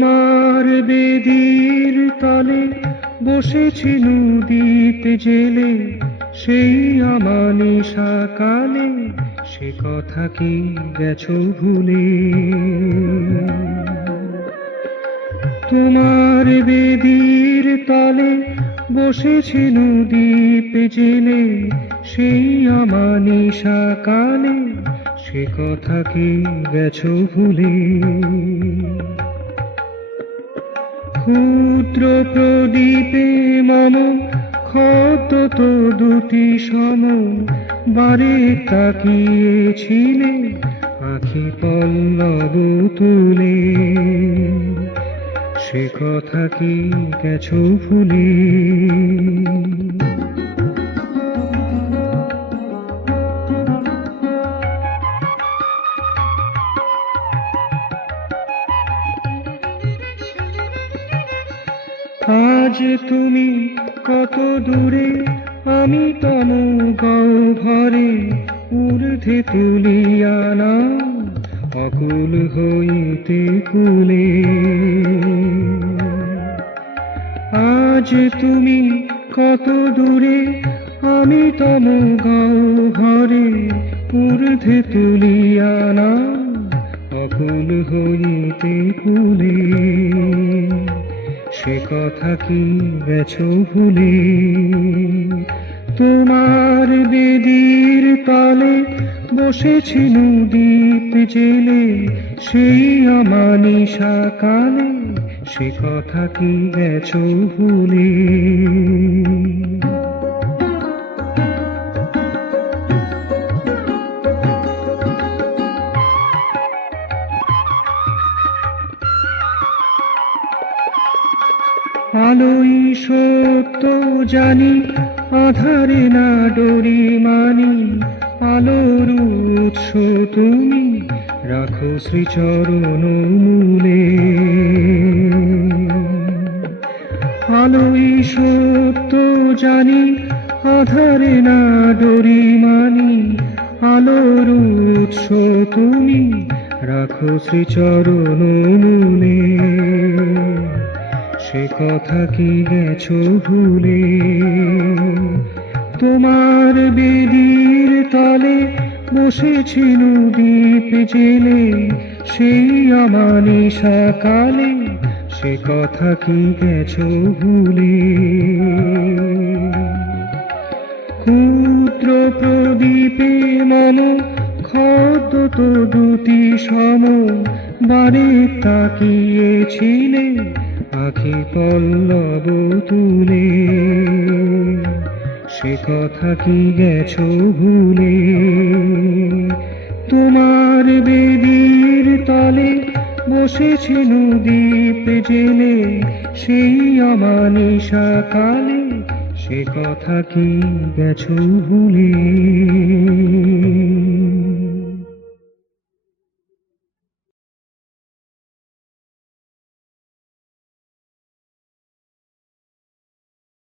তোমার বেদির তলে বসেছি নদীপ জেলে, সেই আমানি সকালে সে কথা কি গেছো ভুলে? তোমার বেদির তলে বসেছি নদীপ জেলে, সেই আমানি সকালে সে কথা কি গেছো ভুলে? ক্ষুদ্র প্রদীপে মম ক্ষত তো দুটি সম, বারে তাকিয়েছিলে আখি পল্লব তুলে, সে কথা কি গেছো ভুলে? আজ তুমি কত দূরে, আমি তম গহ্বরে ঊর্ধ্বে তুলিয়া নাও অকুল হইতে কুলে। আজ তুমি কত দূরে, আমি তম গহ্বরে ঊর্ধ্বে তুলিয়া নাও অকুল হইতে কুলে, সে কথা কি গেছো ভুলে? তোমার বেদির তলে বসেছি নদীপ জেলে, সেই আমানি সকালে সে কথা কি গেছো ভুলে? আলোই সত্য জানি, আধারে না ডরি মানি, আলোর উৎস তুমি রাখো শ্রীচরণ মূলে। আলোই সত্য জানি, আধারে না ডরি মানি, আলোর উৎস তুমি রাখো শ্রীচরণ মূলে, সে কথা কি গেছো ভুলে? তোমার বেদির তলে বসেছি নদীপ জেলে, সেই আমানি সকালে সে কথা কি গেছো ভুলে? ক্ষুদ্র প্রদীপে মম ক্ষত তো দুটি সম, বারে তাকিয়েছিলে আখি পল্লব তুলে, সে কথা কি গেছো ভুলে? তোমার বেদির তলে বসেছি নদীপ জেলে, সেই আমানি সকালে সে কথা কি গেছো ভুলে?